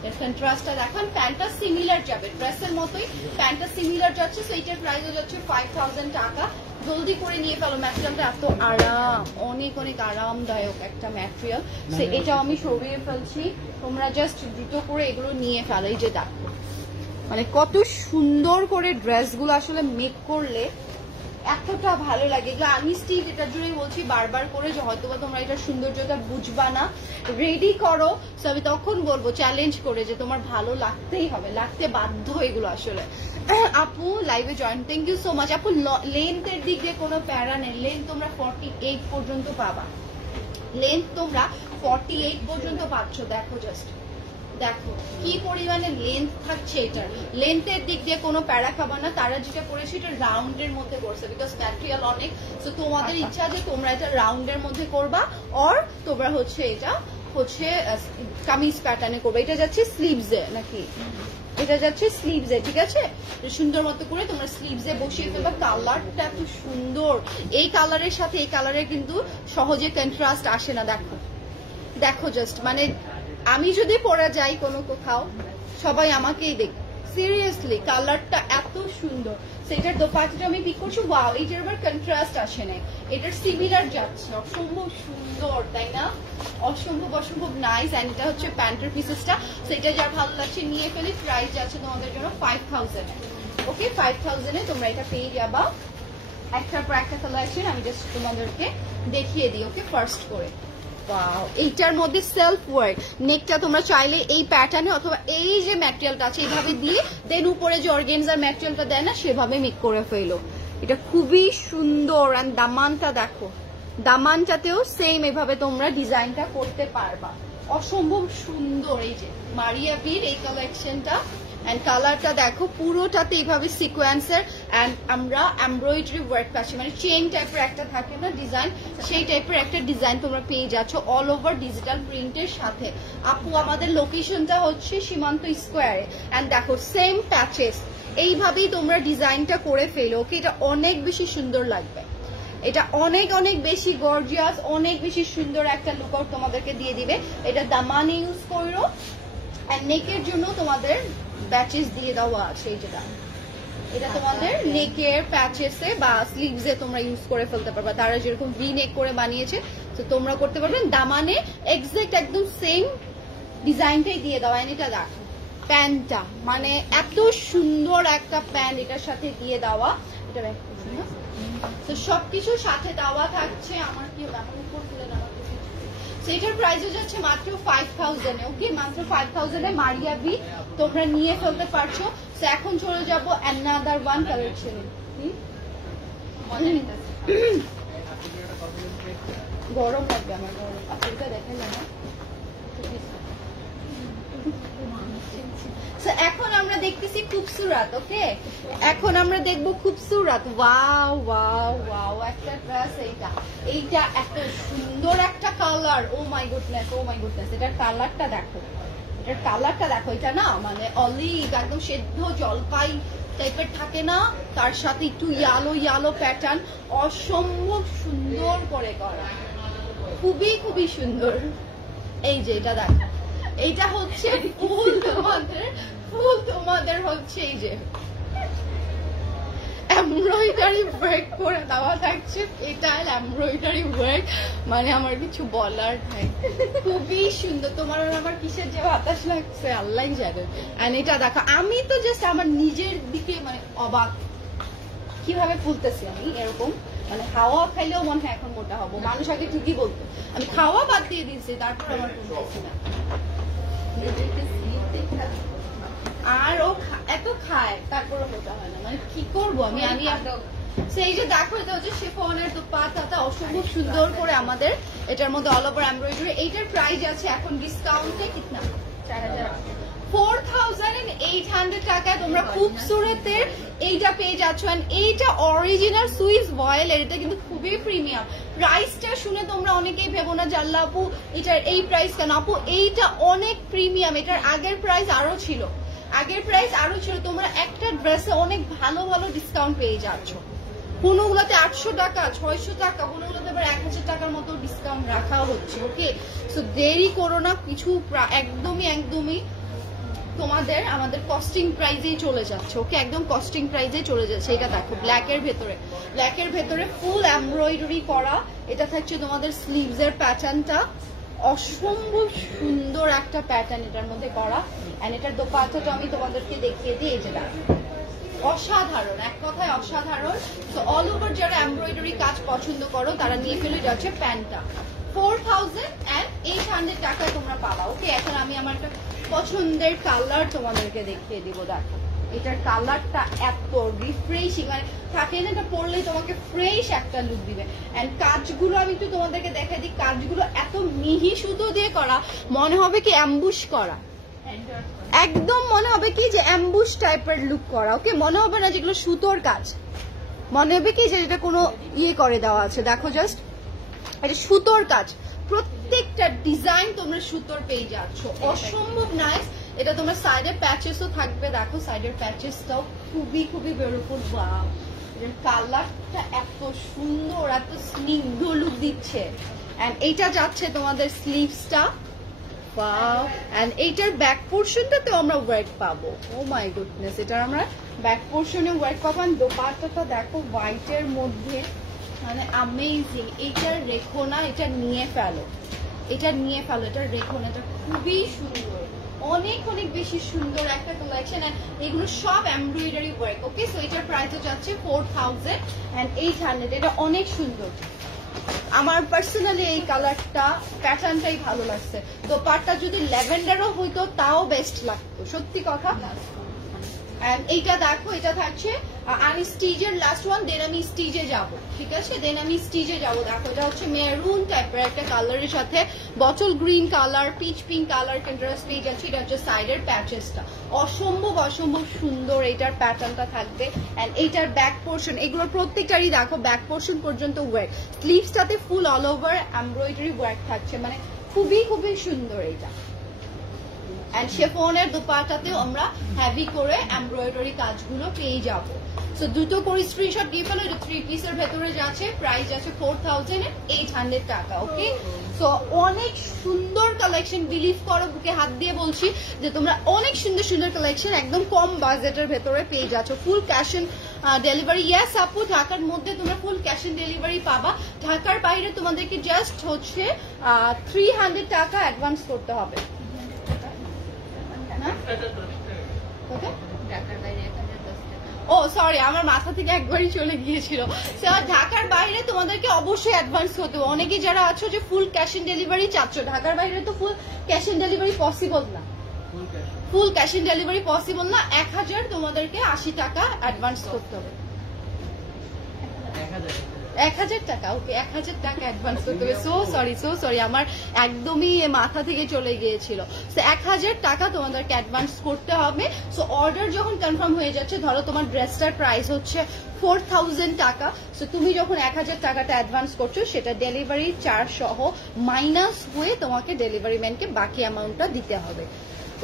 এর কন্ট্রাস্টটা দেখুন। প্যান্টটা সিমিলার যাবে, ড্রেসের মতোই প্যান্টটা সিমিলার যাচ্ছে। সো এটার প্রাইসও যাচ্ছে 5000 টাকা। জলদি করে নিয়ে ফেলো, ম্যাটেরিয়ালটা এত আরাম, অনেক অনেক আরামদায়ক একটা ম্যাটেরিয়াল। সো এটাও আমি সরিয়ে ফেলছি, তোমরা জাস্ট দ্রুত করে এগুলো নিয়ে ফেলো। এই যে দেখো মানে কত সুন্দর করে ড্রেসগুলো আসলে মেক করলে এতটা ভালো লাগে। এগুলো আমি স্টিল এটার জন্যই বলছি বারবার করে যে হয়তোবা তোমরা এটার সৌন্দর্যটা বুঝবা না, রেডি করো। সো আমি তখন বলবো চ্যালেঞ্জ করে যে তোমার ভালো লাগতেই হবে, লাগতে বাধ্য এগুলো আসলে। আপু লাইভে join, thank you so much. আপু লেন্থের দিক দিয়ে কোনো প্যারা নেই, লেন্থ তোমরা 48 পর্যন্ত পাবা, লেন্থ তোমরা 48 পর্যন্ত পাচ্ছ। দেখো জাস্ট দেখো কি পরিমাণে লেন্থ থাকছে এটার, লেন্থের দিক দিয়ে কোনো প্যারা খাবা না। তারা যেটা করেছে এটা রাউন্ডের মধ্যে করছে, বিকজ ম্যাটেরিয়াল অনেক। তো তোমাদের ইচ্ছা যে তোমরা এটা রাউন্ডের মধ্যে করবা, অর তোমরা হচ্ছে এটা হচ্ছে কামিজ প্যাটার্নে করবে। এটা যাচ্ছে স্লিভসে নাকি, এটা যাচ্ছে স্লিভসে, ঠিক আছে। সুন্দর মতো করে তোমরা স্লিভসে বসিয়ে ফেলবা। কালারটা এত সুন্দর, এই কালারের সাথে এই কালারের কিন্তু সহজে কন্ট্রাস্ট আসে না। দেখো দেখো জাস্ট মানে আমি যদি পরা যাই কোনো কোথাও সবাই আমাকেই দেখবে, সিরিয়াসলি কালারটা এত সুন্দর। সেটার দোপাট্টাটা আমি পিক করছি, ওয়াও, এটার আবার কন্ট্রাস্ট আসে না, এটার সিমিলার যাচ্ছে, অসম্ভব সুন্দর তাই না, অসম্ভব অসম্ভব নাইস। এন্ড এটা হচ্ছে প্যান্টের পিসেসটা, সেটা যার ভালো লাগছে নিয়ে ফেলি। প্রাইস যাচ্ছে তোমাদের জন্য 5000 এ। ওকে, 5000 এ তোমরা এটা পেয়ে যাবা। একটার পর একটা কালেকশন আমি জাস্ট তোমাদেরকে দেখিয়ে দিই। ওকে, ফার্স্ট করে ওয়াও, এইটার মধ্যে সেলফ ওয়ার্ক, নেকটা তোমরা চাইলে এই প্যাটার্নে অথবা এই যে ম্যাটেরিয়ালটা আছে এইভাবে দিয়ে দেন উপরে যে অর্গানজার ম্যাটেরিয়ালটা দেয় না সেভাবে মেক করে ফেলো। এটা খুবই সুন্দর। এন্ড দামানটা দেখো, দামানটাতেও সেম এভাবে তোমরা ডিজাইনটা করতে পারবা, অসম্ভব সুন্দর। এই যে মারিয়া বির এই কালেকশনটা এন্ড কালারটা দেখো, পুরোটাতে এইভাবে সিকোয়েন্সের এন্ড আমরা এমব্রয়ডারি ওয়ার্ক পাচ্ছি, মানে চেইন টাইপের একটা থাকে না ডিজাইন, সেই টাইপের একটা ডিজাইন তোমরা পেয়ে যাচ্ছ অল ওভার ডিজিটাল প্রিন্টের সাথে। আপু আমাদের লোকেশনটা হচ্ছে সীমান্ত স্কোয়ারে। এন্ড দেখো সেম প্যাচেস, এইভাবেই তোমরা ডিজাইনটা করে ফেলো। ওকে, এটা অনেক বেশি সুন্দর লাগবে, এটা অনেক অনেক বেশি গর্জিয়াস, অনেক বেশি সুন্দর একটা লুকআউট তোমাদেরকে দিয়ে দিবে। এটা দামানে ইউজ করো এন্ড নেকের জন্য তোমাদের প্যাচেস দিয়ে দেওয়া আছে। এই যেটা এটা তোমাদের নেকের প্যাচেসে বা স্লিভসে তোমরা ইউজ করে ফেলতে পারবা। তারা যেরকম ভি নেক করে বানিয়েছে তো তোমরা করতে পারবেন। দামানে এক্সাক্ট একদম সেম ডিজাইনটাই দিয়ে দেওয়া। এটা দেখো প্যান্টটা, মানে এত সুন্দর একটা প্যান্ট এটার সাথে দিয়ে দেওয়া। এটা তো সবকিছুর সাথে দেওয়া থাকছে। আমার কি উপর তুলে দেওয়া, সেটার প্রাইসও যাচ্ছে মাত্র 5000 এ। ওকে, মাত্র 5000 এ মারিয়া বি তোমরা নিয়ে ফেলতে পারছো। তো এখন চলে যাব অ্যানাদার ওয়ান কালেকশনে। গরম লাগবে আমার, গরম এটা দেখা যায় না। এখন আমরা দেখতেছি খুবসুরাত। ওকে, এখন আমরা দেখবো খুবসুরাত। ওয়াও ওয়াও ওয়াও, একটা ড্রেস, এইটা এত সুন্দর একটা colour. Oh my goodness, oh my goodness, এটার কালারটা দেখো, এটার কালারটা দেখো। এটা না মানে অলিভ একদম সেদ্ধ জলপাই টাইপের থাকে না, তার সাথে একটু ইয়ালো ইয়ালো প্যাটার্ন, অসম্ভব সুন্দর করে করা, খুবই খুবই সুন্দর। এই যে এটা দেখো, এইটা হচ্ছে ফুল তোমাদের হচ্ছে এই যে এমব্রয়ডারি ওয়ার্ক করে দেওয়া থাকছে, এটা এমব্রয়ডারি ওয়ার্ক, মানে আমার কিছু বলার নাই, খুবই সুন্দর। তোমার আমার কিসের যে বাতাস লাগছে আল্লাহ জানে। এন্ড এটা দেখো, আমি তো জাস্ট আমার নিজের দিকে মানে অবাক, কিভাবে ফুলতেছি আমি এরকম, মানে হাওয়া খাইলেও মনে হয় এখন মোটা হবো। মানুষ আগে ঠিকই বলতো, আমি খাওয়া বাদ দিয়ে দিয়েছি, তারপর আমার ফুলতেছি না। আর ও এত খায় তারপরে মোটা হয় না, মানে কি করবো আমি। সেই যে দেখো, এটা হচ্ছে শিফনের দোপাট্টাটা অসম্ভব সুন্দর করে আমাদের এটার মধ্যে অল ওভার এমব্রয়ডারি। এইটার প্রাইস আছে এখন ডিসকাউন্টে কিতনা 4800 টাকায় তোমরা খুবসুরতের এইটা পেয়ে যাচ্ছ। এইটা অরিজিনাল সুইস ভয়েল, এটা কিন্তু খুবই প্রিমিয়াম। প্রাইসটা শুনে তোমরা অনেকেই ভেবো না জাল্লা আপু এটার এই প্রাইস কেন। আপু এইটা অনেক প্রিমিয়াম, এটার আগের প্রাইস আরো ছিল, তোমরা একটা ড্রেসে অনেক ভালো ভালো ডিসকাউন্ট পেয়ে যাচ্ছ। কোনোগুলোতে 800 টাকা, 600 টাকা, কোনোগুলোতে আবার 1000 টাকার মতো ডিসকাউন্ট রাখা হচ্ছে। ওকে, সো দেরি করো না, কিছু একদমই তোমাদের আমাদের কস্টিং প্রাইজেই চলে যাচ্ছে। ওকে, একদম কস্টিং প্রাইজেই চলে যাচ্ছে। এটা দেখো ব্ল্যাকের ভেতরে ফুল এমব্রয়ডারি করা, এটা থাকছে তোমাদের স্লিভস এর প্যাটার্নটা, অসম্ভব সুন্দর একটা প্যাটার্ন এটার মধ্যে করা। এন্ড এটার দোপাট্টাটা আমি তোমাদেরকে দেখিয়ে দিই, এই যে অসাধারণ, এক কথায় অসাধারণ। তো অল ওভার যারা এমব্রয়ডারি কাজ পছন্দ করো তারা নিয়ে ফেলে যাচ্ছে প্যান্টটা। 4800 টাকায় তোমরা পাবা। ওকে, এখন আমি আমার একটা পছন্দের কালার তোমাদেরকে দেখিয়ে দিব। দেখো এটার কালারটা এত রিফ্রেশিং, মানে থাকে না, এটা পরলেই তোমাকে ফ্রেশ একটা লুক দিবে। এন্ড কাজগুলো আমি একটু তোমাদেরকে দেখাই দিই, কাজগুলো এত মিহি সুতো দিয়ে করা, মনে হবে কি অ্যাম্বুশ করা, একদম মনে হবে কি যে অ্যাম্বুশ টাইপের লুক করা। ওকে, মনে হবে না যেগুলো সুতোর কাজ, মনে হবে কি যে এটা কোনো ইয়ে করে দেওয়া আছে। দেখো জাস্ট এটা সুতোর কাজ, প্রত্যেকটা ডিজাইন তোমরা সুতোর পেয়ে যাচ্ছ, অসম্ভব নাইস। এটা তোমরা সাইডের প্যাচেসও থাকবে, দেখো সাইডের প্যাচেসটাও খুবই বিউটিফুল। ওয়াও, এর কালারটা এত সুন্দর, এত স্নিগ্ধ লুক দিচ্ছে। এন্ড এইটা যাচ্ছে তোমাদের স্লিভসটা, ওয়াও। এন্ড এইটার ব্যাক পোরশনটাতেও আমরা ওয়ার্ক পাবো। ও মাই গুডনেস, এটার আমরা ব্যাক পোরশনে ওয়ার্ক পাবো। এন্ড দোপাট্টাটা দেখো হোয়াইটের মধ্যে, মানে অ্যামেজিং। এইটার রেখো না, এটা নিয়ে ফেলো, এটার রেখো না, এটা খুবই সুন্দর, অনেক বেশি সুন্দর একটা কালেকশন। এগুলো সব এমব্রয়ডারি ওয়ার্ক। ওকে, সো এটার প্রাইস যাচ্ছে 4800। এটা অনেক সুন্দর, আমার পার্সোনালি এই কালারটা প্যাটার্নটাই ভালো লাগছে। দোপাট্টা যদি ল্যাভেন্ডারও হইতো তাও বেস্ট লাগতো, সত্যি কথা। এইটা দেখো, এটা থাকছে আমি স্টিজের লাস্ট ওয়ান, দেন আমি স্টিজে যাব, ঠিক আছে, দেখো এটা হচ্ছে মেরুন টাইপের একটা কালারের সাথে bottle green colour, pitch pink colour contrast পেয়ে যাচ্ছে। এটা হচ্ছে সাইডের প্যাচেসটা, অসম্ভব সুন্দর এইটার প্যাটার্নটা থাকবে। এন্ড এইটার ব্যাক পোর্শন, এগুলো প্রত্যেকটারই দেখো ব্যাক পোর্শন পর্যন্ত ওয়ার্ক, স্লিভসটাতে full all over embroidery work থাকছে, মানে খুবই সুন্দর এটা। এন্ড শিফনের দোপাট্টাতেও আমরা হেভি করে এমব্রয়ডারি কাজগুলো পেয়ে যাবো। সো দুটো করে স্ক্রিনশট দিয়ে ফেলো। এটা 3 পিসের ভেতরে যাচ্ছে, প্রাইস আছে 4800 টাকা। ওকে, সো অনেক সুন্দর কালেকশন, বিলিভ করো, বুকে হাত দিয়ে বলছি যে তোমরা অনেক সুন্দর কালেকশন একদম কম বাজেটের ভেতরে পেয়ে যাচ্ছ। Full cash on delivery, yes আপু, ঢাকার মধ্যে তোমরা ফুল ক্যাশ অন ডেলিভারি পাবা। ঢাকার বাইরে তোমাদেরকে জাস্ট হচ্ছে 300 টাকা অ্যাডভান্স করতে হবে। ও সরি, আমার মাথা থেকে একবারই চলে গিয়েছিল। ঢাকার বাইরে তোমাদেরকে অবশ্যই অ্যাডভান্স হতে হবে। অনেকে যারা আছো যে ফুল ক্যাশ অন ডেলিভারি চাচ্ছ, ঢাকার বাইরে তো full cash on delivery possible না, 1000 তোমাদেরকে 80 টাকা অ্যাডভান্স করতে হবে। 1000 টাকা, ওকে, 1000 টাকা অ্যাডভান্স করতে হবে। সো সরি, আমার একদমই মাথা থেকে চলে গিয়েছিল। সো 1000 টাকা তোমাদেরকে অ্যাডভান্স করতে হবে। সো অর্ডার যখন কনফার্ম হয়ে যাচ্ছে, ধরো তোমার ড্রেসটার প্রাইস হচ্ছে 4000 টাকা, সো তুমি যখন 1000 টাকাটা অ্যাডভান্স করছো, সেটা ডেলিভারি চার্জ সহ মাইনাস হয়ে তোমাকে ডেলিভারি ম্যানকে বাকি অ্যামাউন্টটা দিতে হবে।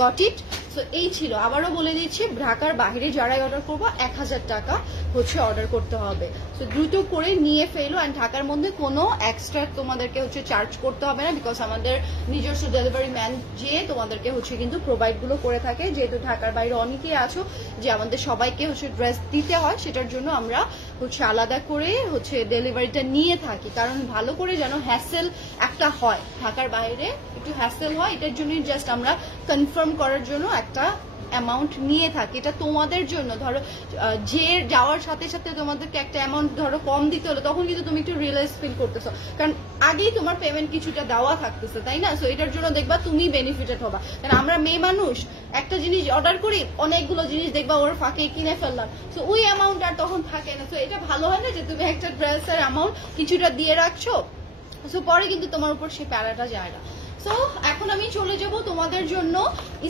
Got it? সো এই ছিল, আবারও বলে দিচ্ছি ঢাকার বাইরে যারাই অর্ডার করবো 1000 টাকা হচ্ছে অর্ডার করতে হবে। সো দ্রুত করে নিয়ে ফেলো। অ্যান্ড ঢাকার মধ্যে কোনো এক্সট্রা তোমাদেরকে হচ্ছে চার্জ করতে হবে না, বিকজ আমাদের নিজস্ব ডেলিভারি ম্যান যে তোমাদেরকে হচ্ছে কিন্তু প্রোভাইড গুলো করে থাকে। যেহেতু ঢাকার বাইরে অনেকেই আছো যে আমাদের সবাইকে হচ্ছে ড্রেস দিতে হয়, সেটার জন্য আমরা হচ্ছে আলাদা করে হচ্ছে ডেলিভারিটা নিয়ে থাকি, কারণ ভালো করে যেন হ্যাসেল একটা হয়, ঢাকার বাইরে একটু হ্যাসেল হয়, এটার জন্য জাস্ট আমরা কনফার্ম করার জন্য একটা অ্যামাউন্ট নিয়ে থাকি। এটা তোমাদের জন্য, ধরো যে যাওয়ার সাথে সাথে তোমাদেরকে একটা অ্যামাউন্ট ধরো কম দিতে হলো, তখন কিন্তু তুমি একটু রিয়েলাইজ ফিল করতেছো, কারণ আগেই তোমার পেমেন্ট কিছুটা দেওয়া থাকতেছে, তাই না? সো এটার জন্য দেখবা তুমি বেনিফিটেড হবা। কারণ আমরা মেয়ে মানুষ একটা জিনিস অর্ডার করি, অনেকগুলো জিনিস দেখবা ওর ফাঁকে কিনে ফেললাম, সো ওই অ্যামাউন্ট আর তখন থাকে না। সো এটা ভালো হয় না যে তুমি একটা ড্রেসের অ্যামাউন্ট কিছুটা দিয়ে রাখছো, সো পরে কিন্তু তোমার উপর সেই প্যারাটা যায় না। সো এখন আমি চলে যাব তোমাদের জন্য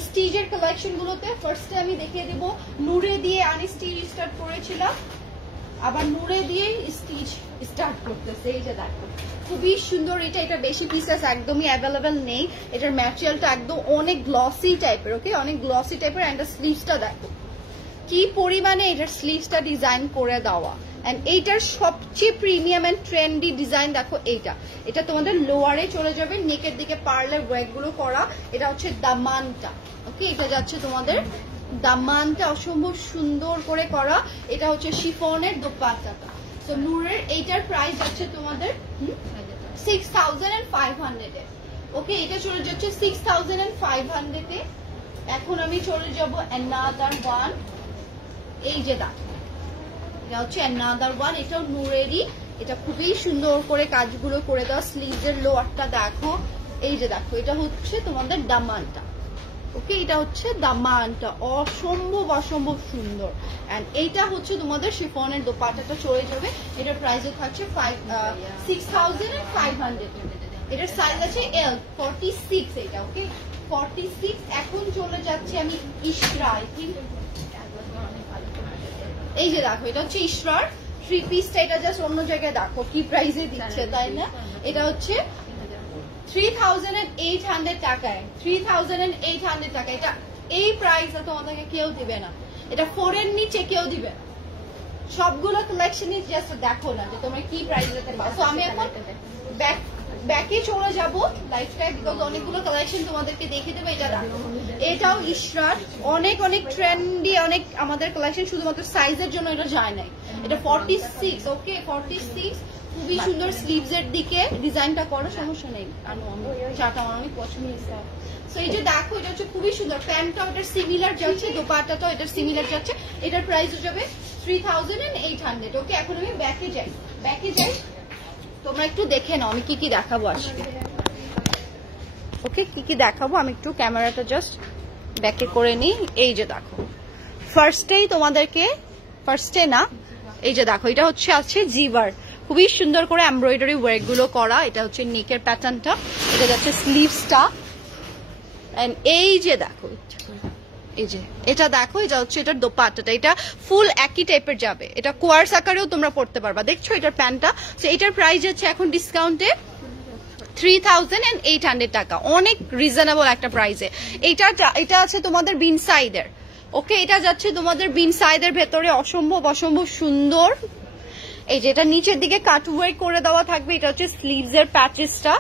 স্টিচের কালেকশন গুলোতে। ফার্স্টে আমি দেখিয়ে দেবো নূরে দিয়ে আমি স্টিচ স্টার্ট করেছিলাম, আবার নূরে দিয়ে স্টিচ স্টার্ট করতেছে। এই যে দেখো খুবই সুন্দর এটা, এটা বেশি পিসেস একদমই অ্যাভেলেবেল নেই, এটার ম্যাটেরিয়ালটা একদম অনেক গ্লসি টাইপের, ওকে অনেক গ্লসি টাইপের। অ্যান্ড স্লিভসটা দেখো কি পরিমাণে এটার স্লিভসটা ডিজাইন করে দেওয়া। এন্ড এইটার সবচেয়ে প্রিমিয়াম এন্ড ট্রেন্ডি ডিজাইন দেখো এইটা, এটা তোমাদের লোয়ারে চলে যাবে, নেকের দিকে পার্লের ওয়ার্ক গুলো করা। এটা হচ্ছে দামানটা, ওকে এটা যাচ্ছে তোমাদের দামানটা অসম্ভব সুন্দর করে করা। এটা হচ্ছে শিফনের দোপাট্টাটা। সো নূরের এইটার প্রাইস যাচ্ছে তোমাদের 6500 এ, ওকে এটা চলে যাচ্ছে 6500 এ। এখন আমি চলে যাব অ্যানাদার ওয়ান, এই যে দেখো এটা হচ্ছে অ্যানাদার ওয়ান, এটাও নূরেরই, এটা খুবই সুন্দর করে কাজগুলো করে দেওয়া। স্লিভসের লোয়ারটা দেখো, এই যে দেখো এটা হচ্ছে তোমাদের দামানটা, ওকে এটা হচ্ছে দামানটা অসম্ভব অসম্ভব সুন্দর। এন্ড এইটা হচ্ছে তোমাদের শিফনের দোপাট্টাটা চলে যাবে, এটার প্রাইসও থাকছে 6500। এটার সাইজ আছে L 46, এটা ওকে 46। এখন চলে যাচ্ছে আমি ইশরা, আই থিঙ্ক এই যে দেখো এটা হচ্ছে ইশরার থ্রি পিসটা, এটা জাস্ট অন্য জায়গায় দেখো কি প্রাইসে দিচ্ছে, তাই না? এটা হচ্ছে 3800 টাকায়, 3800 টাকা। এটা এই প্রাইসে তোমাদেরকে কেউ দিবে না, এটা 4 এর নিচে কেউ দিবে না। সবগুলো কালেকশনই জাস্ট দেখো না যে তোমরা কি প্রাইসে পাও। সো আমি এখন ব্যাকে চলে যাবো লাইফটাই, বিকজ অনেকগুলো কালেকশন তোমাদেরকে দেখে দেবো। এটা দেখো এটাও ইশরার, অনেক অনেক ট্রেন্ডি, অনেক আমাদের কালেকশন, শুধুমাত্র সাইজের জন্য এটা যায় নাই। এটা 46, ওকে 46, খুবই সুন্দর। স্লিভস এর দিকে ডিজাইনটা করো, সমস্যা নেই, চাটা আমার অনেক পছন্দ হয়েছে। সো এই যে দেখো এটা হচ্ছে খুবই সুন্দর, প্যান্টটাও এটার সিমিলার যাচ্ছে, দোপাট্টাটাও এটার সিমিলার যাচ্ছে। এটার প্রাইস যাবে 3800, ওকে এখন আমি ব্যাকে যাই, ব্যাকে যাই, তোমরা একটু দেখে নাও আমি কি কি দেখাবো আজকে, ওকে কি কি দেখাবো আমি একটু ক্যামেরাটা জাস্ট ব্যাকে করে নিই। এই যে দেখো ফার্স্টেই তোমাদেরকে, ফার্স্টে না, এই যে দেখো এটা হচ্ছে আছে জিভার, খুবই সুন্দর করে এমব্রয়ডারি ওয়ার্ক গুলো করা। এটা হচ্ছে নেকের প্যাটার্নটা, এটা যাচ্ছে স্লিভসটা। এন্ড এই যে দেখো এই যে এটা দেখো, এটা হচ্ছে এটার দোপাট্টাটা, এটা ফুল একই টাইপের যাবে, এটা কোয়ার্স আকারেও তোমরা পড়তে পারবা। দেখছো এটার প্যান্টটা, তো এটার প্রাইস হচ্ছে এখন ডিসকাউন্টে 3800 টাকা, অনেক রিজনেবল একটা প্রাইসে। এটা আছে তোমাদের বিন সাইডের, ওকে এটা যাচ্ছে তোমাদের বিন সাইডের ভেতরে, অসম্ভব অসম্ভব সুন্দর। এই যে এটা নিচের দিকে কাটওয়ার্ক করে দেওয়া থাকবে, এটা হচ্ছে স্লিভস এর প্যাচেসটা,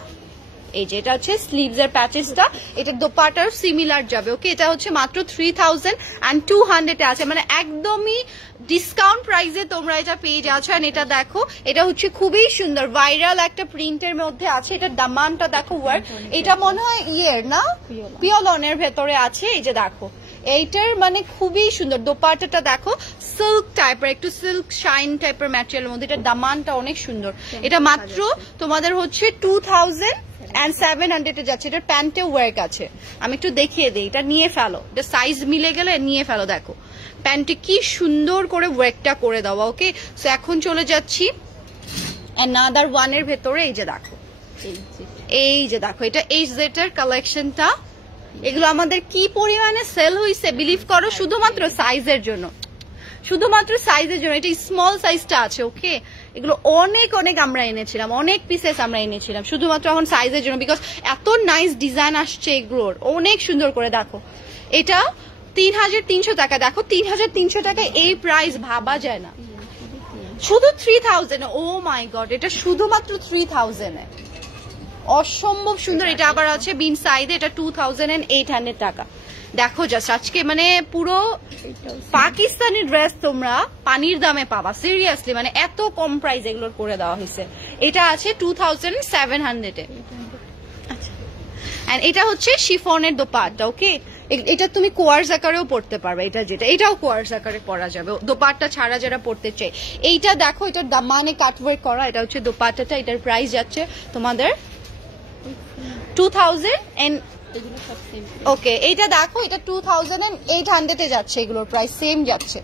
এই যে এটা হচ্ছে স্লিভস এর প্যাচেসটা, এটা দোপাট্টার সিমিলার যাবে, ওকে এটা হচ্ছে মাত্র 3200 এ আছে, মানে একদমই ডিসকাউন্ট প্রাইসে তোমরা এটা পেয়ে যাচ্ছ। আর এটা দেখো এটা হচ্ছে খুবই সুন্দর ভাইরাল একটা প্রিন্টের মধ্যে আছে, এটা দামানটা দেখো ওয়ার্ক, এটা মনে হয় ইয়ের না পিওলনের ভেতরে আছে। এই যে দেখো এইটার মানে খুবই সুন্দর, দোপাট্টাটা দেখো সিল্ক টাইপের, একটু সিল্ক শাইন টাইপের ম্যাটেরিয়ালের মধ্যে, এটা দামানটা অনেক সুন্দর। এটা মাত্র তোমাদের হচ্ছে 2700 যাচ্ছে। এটার প্যান্টে ওয়ার্ক আছে, আমি একটু দেখিয়ে দিই, এটা নিয়ে ফেলো, এটা সাইজ মিলে গেলে নিয়ে ফেলো। দেখো প্যান্টে কি সুন্দর করে ওয়ার্কটা করে দেওয়া, ওকে। সো এখন চলে যাচ্ছি অ্যানাদার ওয়ানের ভেতরে, এই যে দেখো, এই যে দেখো এটা HZ এর কালেকশনটা, এগুলো আমাদের কি পরিমাণে সেল হয়েছে বিলিভ করো, শুধুমাত্র সাইজের জন্য, শুধুমাত্র সাইজের জন্য। এটা স্মল সাইজটা আছে, ওকে এগুলো অনেক অনেক আমরা এনেছিলাম, অনেক পিসেস আমরা এনেছিলাম শুধুমাত্র এখন সাইজের জন্য, বিকজ এত নাইস ডিজাইন আসছে এগুলোর, অনেক সুন্দর করে। দেখো এটা 3300 টাকা। দেখো 3300 টাকায় এই প্রাইস ভাবা যায় না, শুধু 3000। ও মাই গড, এটা শুধুমাত্র 3000 এ অসম্ভব সুন্দর। এটা আবার আছে বিন সাইডে, এটা 2800 টাকা। দেখো জাস্ট আজকে মানে পুরো পাকিস্তানি ড্রেস তোমরা পানির দামে পাবা, সিরিয়াসলি মানে এত কম প্রাইস এগুলোর করে দেওয়া হয়েছে। এটা আছে 2700 এ। আচ্ছা, এন্ড এটা হচ্ছে শিফনের দোপাট্টা। ওকে, এটা তুমি কোয়ার্স আকারেও পড়তে পারবে, এটা যেটা এটাও কোয়ার্স আকারে পরা যাবে দোপাট্টা ছাড়া যারা পড়তে চাই। এইটা দেখো, এটা দামানে কাটওয়ার্ক করা, এটা হচ্ছে দোপাট্টাটা। এটার প্রাইস যাচ্ছে তোমাদের 2000 এন্ড ওকে, এইটা দেখো, এটা 2800 এ যাচ্ছে। এগুলোর প্রাইস সেম যাচ্ছে,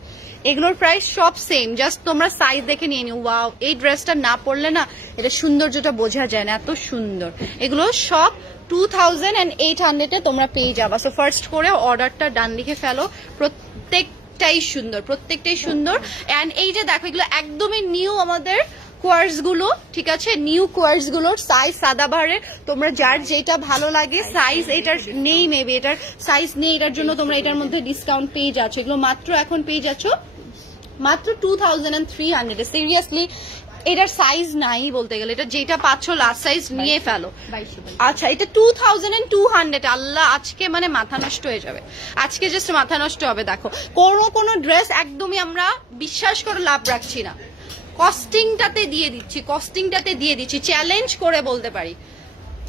এগুলোর প্রাইস সব সেম, জাস্ট তোমরা সাইজ দেখে নিয়ে নিও। ওয়াও, এই ড্রেসটা না পরলে না এটা সৌন্দর্যটা বোঝা যায় না, এত সুন্দর। এগুলো সব 2800 এ তোমরা পেয়ে যাবা। সো ফার্স্ট করে অর্ডারটা ডান লিখে ফেলো। প্রত্যেকটাই সুন্দর, প্রত্যেকটাই সুন্দর। এন্ড এই যে দেখো, এগুলো একদমই নিউ আমাদের কোয়ার্স গুলো, ঠিক আছে, নিউ কোয়ার্স গুলোর সাইজ সাদাবাহারে। তোমরা যার যেটা ভালো লাগে সাইজ, এটার নেই মেবি, এটার সাইজ নেই, এটার জন্য তোমরা এটার মধ্যে ডিসকাউন্ট পেয়ে যাচ্ছ। এগুলো মাত্র এখন পেয়ে যাচ্ছ মাত্র 2300 এ। সিরিয়াসলি এটার সাইজ নাই বলতে গেলে, এটা যেটা পাচ্ছ লাস্ট সাইজ নিয়ে ফেলো। আচ্ছা, এটা 2200। আল্লাহ, আজকে মানে মাথা নষ্ট হয়ে যাবে, আজকে জাস্ট মাথা নষ্ট হবে। দেখো কোনো ড্রেস একদমই আমরা বিশ্বাস করে লাভ রাখছি না, কস্টিংটাতে দিয়ে দিচ্ছি, চ্যালেঞ্জ করে বলতে পারি।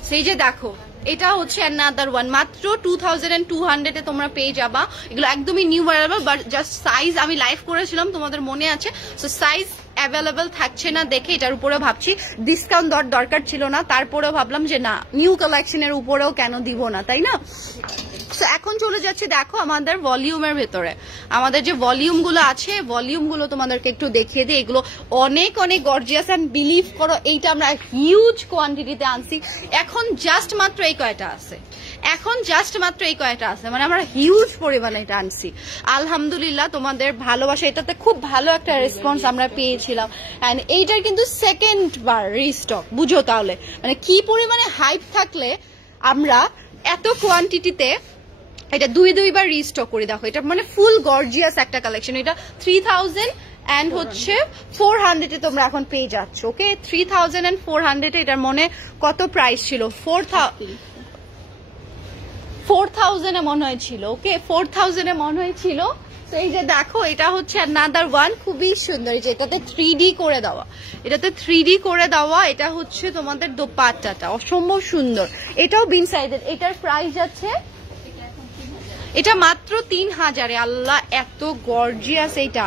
সেই যে দেখো, এটা হচ্ছে অ্যানাদার ওয়ান, মাত্র 2200 এ তোমরা পেয়ে যাবা। এগুলো একদমই new arrival, but just size আমি লাইভ করেছিলাম, তোমাদের মনে আছে। সো সাইজ অ্যাভেলেবল থাকছে না দেখে এটার উপরে ভাবছি ডিসকাউন্ট দেওয়ার দরকার ছিল না, তারপরেও ভাবলাম যে না, নিউ কালেকশনের উপরেও কেন দিব না, তাই না। তো এখন চলে যাচ্ছে দেখো আমাদের ভলিউমের ভেতরে। আমাদের যে ভলিউম গুলো আছে, ভলিউম গুলো তোমাদেরকে একটু দেখিয়ে দিই। এগুলো অনেক অনেক গর্জিয়াস, এন্ড বিলিভ করো এইটা আমরা হিউজ কোয়ান্টিটিতে আনছি। এখন জাস্ট মাত্র এই কয়টা আছে, মানে আমরা হিউজ পরিমাণে এটা আনছি। আলহামদুলিল্লাহ, তোমাদের ভালোবাসা, এটাতে খুব ভালো একটা রেসপন্স আমরা পেয়েছিলাম। এন্ড এইটার কিন্তু সেকেন্ড বার রিস্টক, বুঝো তাহলে মানে কি পরিমাণে হাইপ থাকলে আমরা এত কোয়ান্টিটিতে এটা দুইবার রিস্টক করে। দেখো, এটা মানে ফুল গর্জিয়াস একটা কালেকশন। এটা 3000 এন্ড হচ্ছে 400 এ তোমরা এখন পেয়ে যাচ্ছ। ওকে, 3400 এটার মনে কত প্রাইস ছিল, 4000 এ মনে হয়েছিল। ওকে, 4000 এ মনে হয়েছিল। তো এই যে দেখো, এটা হচ্ছে অ্যানাদার ওয়ান, খুবই সুন্দর। এটাতে 3D করে দেওয়া, এটা হচ্ছে তোমাদের দোপাট্টাটা অসম্ভব সুন্দর। এটাও বিন সাইজের। এটার প্রাইস আছে, এটা মাত্র 3000 এ। আল্লাহ, এত গর্জিয়াস, এইটা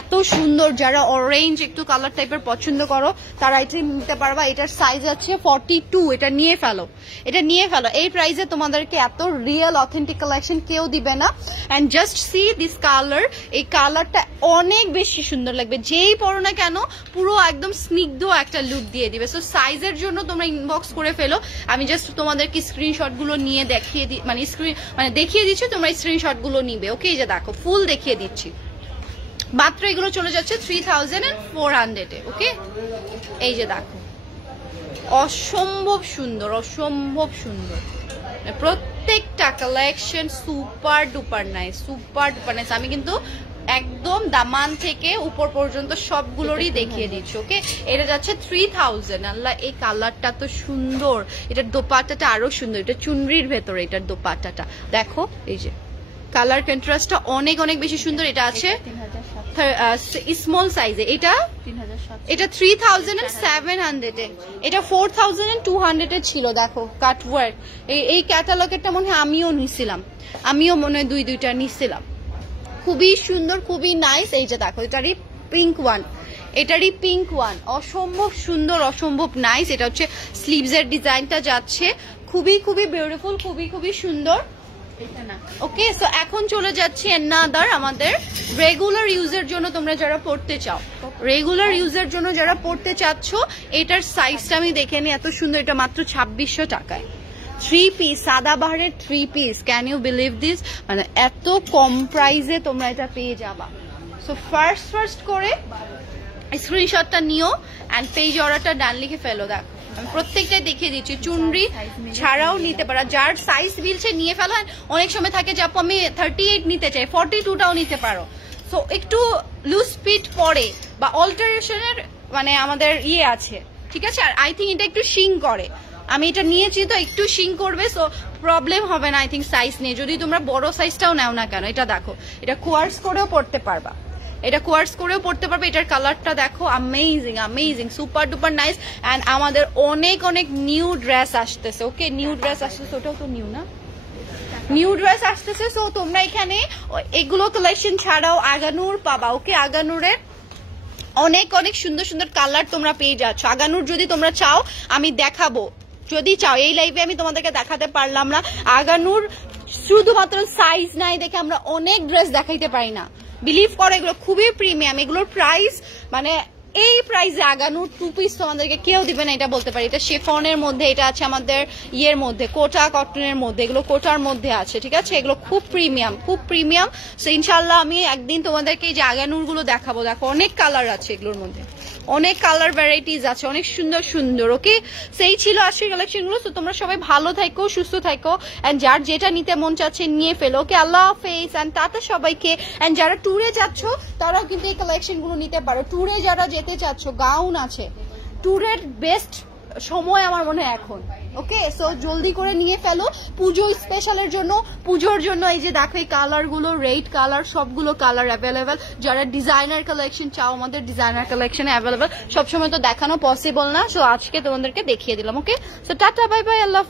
এত সুন্দর। যারা অরেঞ্জ একটু কালার টাইপের পছন্দ করো তারা এটা নিতে পারবা। এটার সাইজ আছে 42। এটা নিয়ে ফেলো। এই প্রাইসে তোমাদেরকে এত রিয়েল অথেন্টিক কালেকশন কেউ দিবে না। And just see this colour, এই কালারটা অনেক বেশি সুন্দর লাগবে, যেই পরো না কেন পুরো একদম স্নিগ্ধ একটা লুক দিয়ে দিবে। সো সাইজের জন্য তোমরা ইনবক্স করে ফেলো। আমি জাস্ট তোমাদেরকে স্ক্রিনশট গুলো নিয়ে দেখিয়ে দিই, মানে দেখিয়ে দিচ্ছি, তোমরা স্ক্রিনশট গুলো নিবে। ওকে, এই যে দেখো, ফুল দেখিয়ে দিচ্ছি। মাত্র এগুলো চলে যাচ্ছে 3400 এ। ওকে, এই যে দেখো, অসম্ভব সুন্দর। প্রত্যেকটা কালেকশন সুপার ডুপার নাইস। আমি কিন্তু একদম দামান থেকে উপর পর্যন্ত সবগুলোরই দেখিয়ে দিচ্ছি। ওকে, এটা যাচ্ছে 3000। আল্লাহ, এই কালারটা তো সুন্দর। এটার দোপাট্টাটা আরো সুন্দর, এটা চুনরির ভেতরে এটার দোপাট্টাটা দেখো। এই যে কালার কন্ট্রাস্টটা অনেক অনেক বেশি সুন্দর। এটা আছে স্মল সাইজে, এটা 3700 এ। এটা 4200 এ ছিল। দেখো কাটওয়ার্ক, এই ক্যাটালগেরটা মনে হয় আমিও মনে হয় দুইটা নিছিলাম। খুবই সুন্দর, খুবই নাইস। এই যে দেখো, এটারই পিঙ্ক ওয়ান, অসম্ভব সুন্দর, অসম্ভব নাইস। এটা হচ্ছে স্লিভসের ডিজাইনটা যাচ্ছে, খুবই বিউটিফুল, খুবই সুন্দর। ওকে, সো এখন চলে যাচ্ছি অ্যানাদার আমাদের রেগুলার ইউজের জন্য। তোমরা যারা পড়তে চাচ্ছ, এটার সাইজটা আমি দেখে নি, এত সুন্দর। এটা মাত্র 2600 টাকায় 3 পিস, সাদাবাহারের 3 piece. Can you believe this, মানে এত কম প্রাইসে তোমরা এটা পেয়ে যাবা। সো ফার্স্ট করে স্ক্রিনশটটা নিও এন্ড পেজ অর্ডারটা ডান লিখে ফেলো। দেখো আমি প্রত্যেকটাই দেখিয়ে দিচ্ছি, চুনরি ছাড়াও নিতে পারো, যার সাইজ মিলছে নিয়ে ফেলো। অনেক সময় থাকে যে আপু আমি 38 নিতে চাই, 42টাও নিতে পারো। সো একটু লুজ ফিট পরে বা অল্টারেশনের মানে আমাদের ইয়ে আছে, ঠিক আছে। আর আই থিঙ্ক এটা একটু শিং করে, আমি এটা নিয়েছি তো একটু শিং করবে, সো প্রবলেম হবে না আই থিঙ্ক সাইজ নিয়ে, যদি তোমরা বড় সাইজটাও নাও না কেন। এটা দেখো, এটা কোয়ার্স করেও পড়তে পারবা, এটা কোয়ার্স করেও পড়তে পারবে। এটার কালারটা দেখো, amazing amazing, super duper nice. And আমাদের অনেক অনেক নিউ ড্রেস আসতেছে, ওকে নিউ ড্রেস আসতেছে, ওটাও তো নিউ না, নিউ ড্রেস আসতেছে। সো তোমরা এখানে এগুলো কালেকশন ছাড়াও আগানুর পাবা, ওকে। আগানুরের অনেক অনেক সুন্দর সুন্দর কালার তোমরা পেয়ে যাচ্ছ। আগানুর যদি তোমরা চাও আমি দেখাবো, যদি চাও এই লাইভে আমি তোমাদেরকে দেখাতে পারলাম না। আগানুর শুধুমাত্র সাইজ নাই দেখে আমরা অনেক ড্রেস দেখাইতে পারি না, বিলিভ করো এগুলো খুবই প্রিমিয়াম। এগুলোর প্রাইস মানে এই প্রাইসে আগানুর 2 পিস তোমাদেরকে কেউ দিবে না, এটা বলতে পারি। এটা শেফনের মধ্যে, এটা আছে আমাদের ইয়ের মধ্যে, কোটা কটনের মধ্যে, এগুলো কোটার মধ্যে আছে, ঠিক আছে। এগুলো খুব প্রিমিয়াম, খুব প্রিমিয়াম। সো ইনশাল্লাহ আমি একদিন তোমাদেরকে এই যে আগানুর গুলো দেখাবো। দেখো অনেক কালার আছে এগুলোর মধ্যে, অনেক কালার ভ্যারাইটিস আছে, অনেক সুন্দর সুন্দর, ওকে। সেই ছিল আজকের কালেকশন গুলো। তো তোমরা সবাই ভালো থাকো, সুস্থ থাকো, এন্ড যার যেটা নিতে মন চাচ্ছে নিয়ে ফেলো, ওকে। আল্লাহ হাফেজ এন্ড টাটা সবাইকে। এন্ড যারা ট্যুরে যাচ্ছ তারাও কিন্তু এই কালেকশন গুলো নিতে পারো। ট্যুরে যারা যেতে চাচ্ছ, গাউন আছে, ট্যুরের বেস্ট সময় আমার মনে হয় এখন, ওকে। সো জলদি করে নিয়ে ফেলো পুজো স্পেশালের জন্য, পুজোর জন্য। এই যে দেখো এই কালার গুলো, রেড কালার, সবগুলো কালার অ্যাভেলেবেল। যারা ডিজাইনার কালেকশন চাও, আমাদের ডিজাইনার কালেকশন অ্যাভেলেবেল। সবসময় তো দেখানো পসিবল না, সো আজকে তোমাদেরকে দেখিয়ে দিলাম, ওকে। সো টাটা, বাই বাই, আল্লাহ।